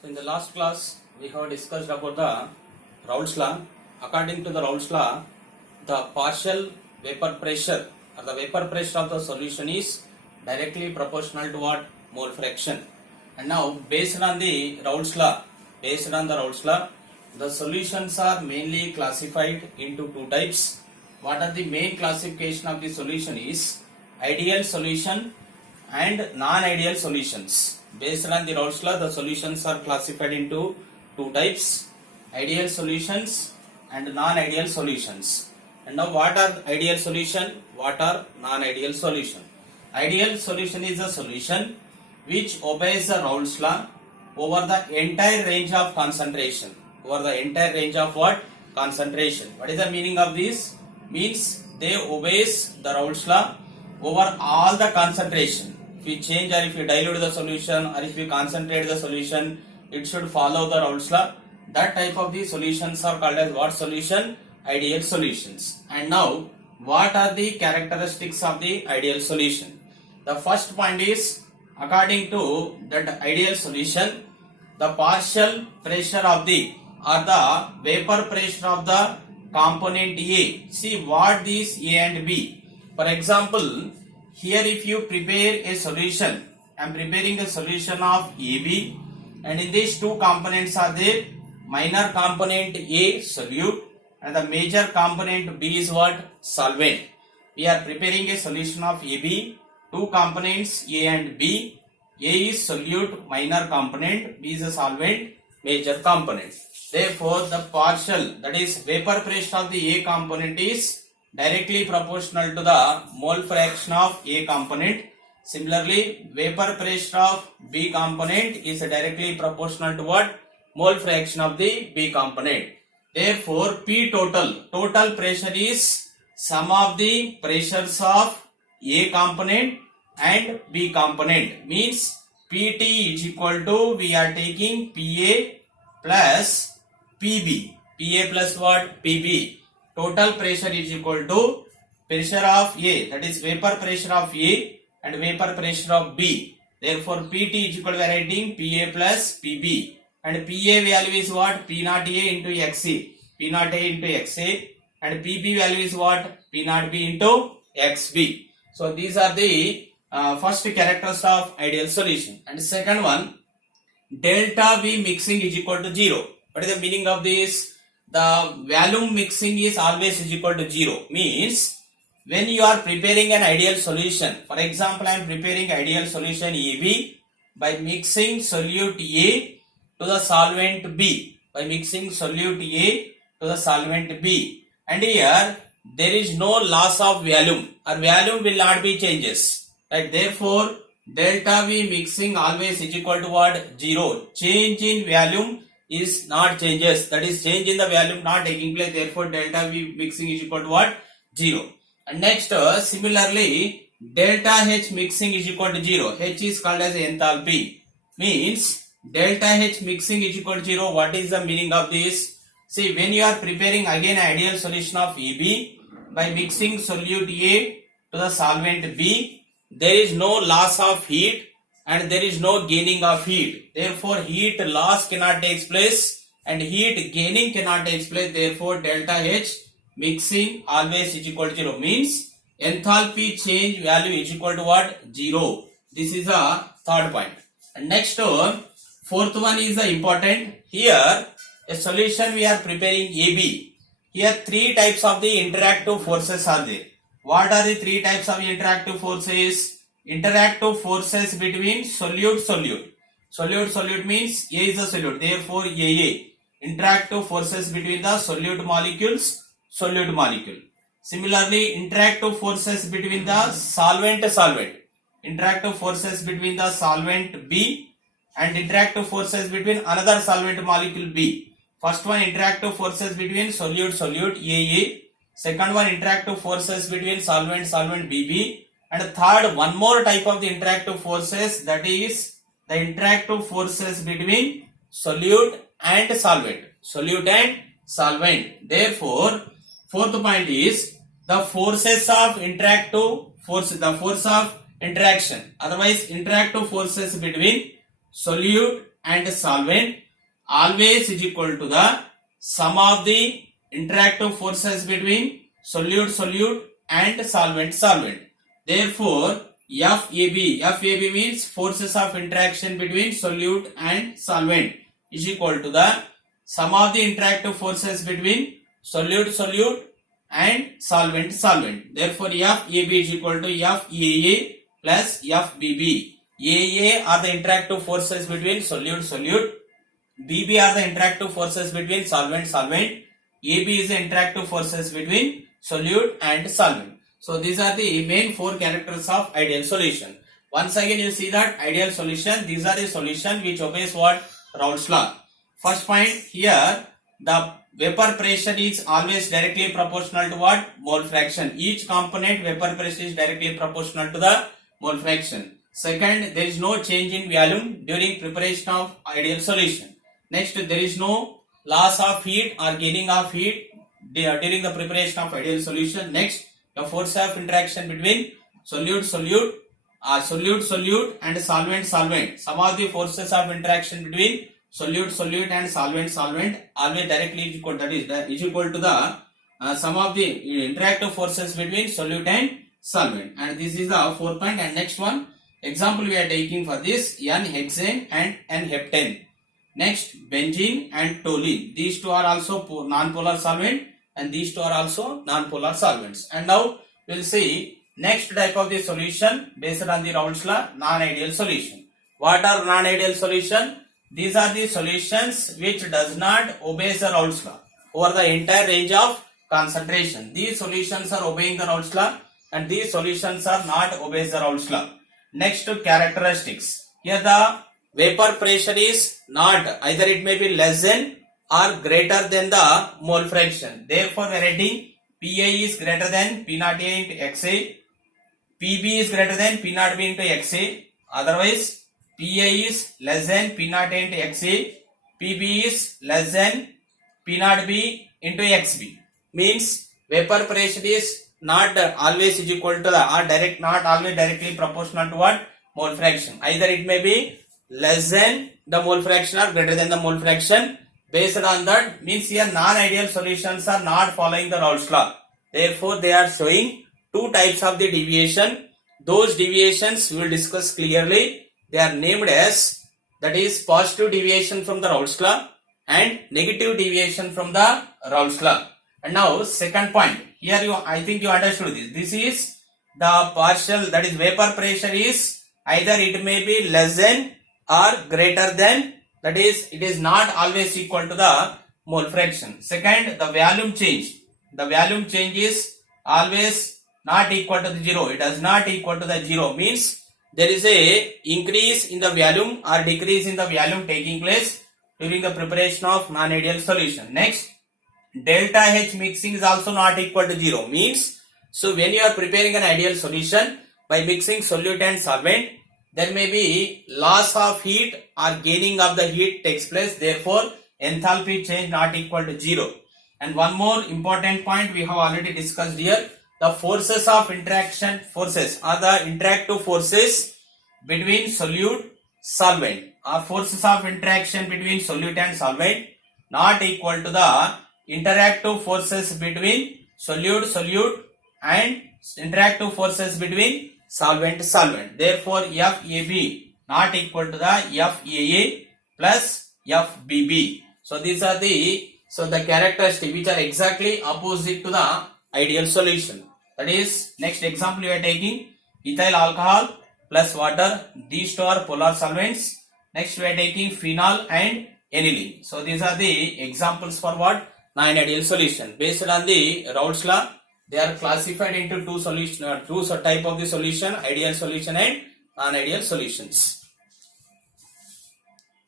So in the last class, we have discussed about the Raoult's law. According to the Raoult's law, the partial vapor pressure or the vapor pressure of the solution is directly proportional to what? Mole fraction. And now based on the Raoult's law, the solutions are mainly classified into two types. What are the main classification of the solution is ideal solution and non-ideal solutions. Based on the Raoult's law, the solutions are classified into two types, ideal solutions and non-ideal solutions. And now what are ideal solution, what are non-ideal solution? Ideal solution is a solution which obeys the Raoult's law over the entire range of concentration. Over the entire range of what? Concentration. What is the meaning of this? Means they obeys the Raoult's law over all the concentration. If you change or if you dilute the solution or if you concentrate the solution, it should follow the Raoult's law. That type of the solutions are called as what solution? Ideal solutions. And now, what are the characteristics of the ideal solution? The first point is, according to that ideal solution, the partial pressure of the or the vapor pressure of the component A. See what these A and B. For example, here if you prepare a solution, I am preparing a solution of AB, and in these two components are there. Minor component A solute and the major component B is what? Solvent. We are preparing a solution of AB, two components A and B. A is solute minor component, B is a solvent major component. Therefore, the partial, that is vapor pressure of the A component is directly proportional to the mole fraction of A component. Similarly, vapor pressure of B component is directly proportional to what? Mole fraction of the B component. Therefore, P total pressure is sum of the pressures of A component and B component. Means PT is equal to, we are taking PA plus PB. PA plus what? PB. Total pressure is equal to pressure of A, that is vapor pressure of A and vapor pressure of B. Therefore, PT is equal to writing PA plus PB. And PA value is what? P naught A into XA. P naught A into XA. And PB value is what? P naught B into XB. So, these are the first characters of ideal solution. And second one, delta V mixing is equal to 0. What is the meaning of this? The volume mixing is always is equal to 0. Means when you are preparing an ideal solution, for example, I am preparing ideal solution AB by mixing solute A to the solvent B. By mixing solute A to the solvent B. And here there is no loss of volume, or volume will not be changes. Right? Therefore, delta V mixing always is equal to what? 0. Change in volume is not changes. That is, change in the volume not taking place. Therefore, delta V mixing is equal to what? 0. And next, similarly, delta H mixing is equal to 0. H is called as enthalpy. Means, delta H mixing is equal to 0. What is the meaning of this? See, when you are preparing again ideal solution of EB, by mixing solute A to the solvent B, there is no loss of heat and there is no gaining of heat. Therefore, heat loss cannot take place and heat gaining cannot take place. Therefore, delta H mixing always is equal to 0. Means enthalpy change value is equal to what? 0. This is the third point. And next, fourth one is the important. Here, a solution we are preparing AB. Here, three types of the interactive forces are there. What are the three types of interactive forces? Interactive forces between solute. Solute means A is a solute. Therefore, AA. Interactive forces between the solute molecules. Similarly, interactive forces between the solvent. Interactive forces between the solvent B and interactive forces between another solvent molecule B. First one, interactive forces between solute AA. Second one, interactive forces between solvent BB. And third, one more type of the interactive forces, that is the interactive forces between solute and solvent. Therefore, fourth point is the forces of the force of interaction. Otherwise, interactive forces between solute and solvent always is equal to the sum of the interactive forces between solute and solvent. Therefore, FAB means forces of interaction between solute and solvent is equal to the sum of the interactive forces between solute and solvent. Therefore, FAB is equal to FAA plus FBB. AA are the interactive forces between solute. BB are the interactive forces between solvent. AB is the interactive forces between solute and solvent. So these are the main four characters of ideal solution. Once again you see that ideal solution, these are the solution which obeys what? Raoult's law. First point here, the vapor pressure is always directly proportional to what? Mole fraction. Each component vapor pressure is directly proportional to the mole fraction. Second, there is no change in volume during preparation of ideal solution. Next, there is no loss of heat or gaining of heat during the preparation of ideal solution. Next, the force of interaction between solute and solvent. Some of the forces of interaction between solute and solvent always directly is equal, that is equal to the sum of the interactive forces between solute and solvent. And this is the fourth point. And next one, example we are taking for this, N-hexane and N-heptane. Next, benzene and toluene. These two are also non-polar solvent and these two are also non-polar solvents. And now we will see next type of the solution based on the Raoult's law, non-ideal solution. What are non-ideal solution? These are the solutions which does not obey the Raoult's law over the entire range of concentration. These solutions are obeying the Raoult's law and these solutions are not obey the Raoult's law. Next, characteristics. Here the vapor pressure is not, either it may be less than or greater than the mole fraction. Therefore, we are writing PA is greater than P0A into XA, PB is greater than P0B into XA. Otherwise, PA is less than P0A into XA, PB is less than P0B into XB. Means vapor pressure is not always is equal to the or not always directly proportional to what? Mole fraction. Either it may be less than the mole fraction or greater than the mole fraction. Based on that, means here non-ideal solutions are not following the Raoult's law. Therefore, they are showing two types of the deviation. Those deviations we will discuss clearly. They are named as, that is, positive deviation from the Raoult's law and negative deviation from the Raoult's law. And now second point. Here I think you understood this. This is the partial, that is vapor pressure is either it may be less than or greater than, that is it is not always equal to the mole fraction. Second, the volume change. The volume change is always not equal to the zero. It does not equal to the zero. Means there is a increase in the volume or decrease in the volume taking place during the preparation of non-ideal solution. Next, delta H mixing is also not equal to 0. Means, so when you are preparing an ideal solution by mixing solute and solvent, there may be loss of heat or gaining of the heat takes place. Therefore, enthalpy change not equal to 0. And one more important point we have already discussed here. The forces of interaction forces are the interactive forces between solute solvent, or forces of interaction between solute and solvent not equal to the interactive forces between solute and interactive forces between solvent. Therefore, FAB not equal to the FAA plus FBB. So these are the characteristics which are exactly opposite to the ideal solution. That is, next example you are taking ethyl alcohol plus water. These two are polar solvents. Next we are taking phenol and aniline. So these are the examples for what? Non-ideal solution. Based on the Raoult's law, they are classified into two type of the solution, ideal solution and non-ideal solutions.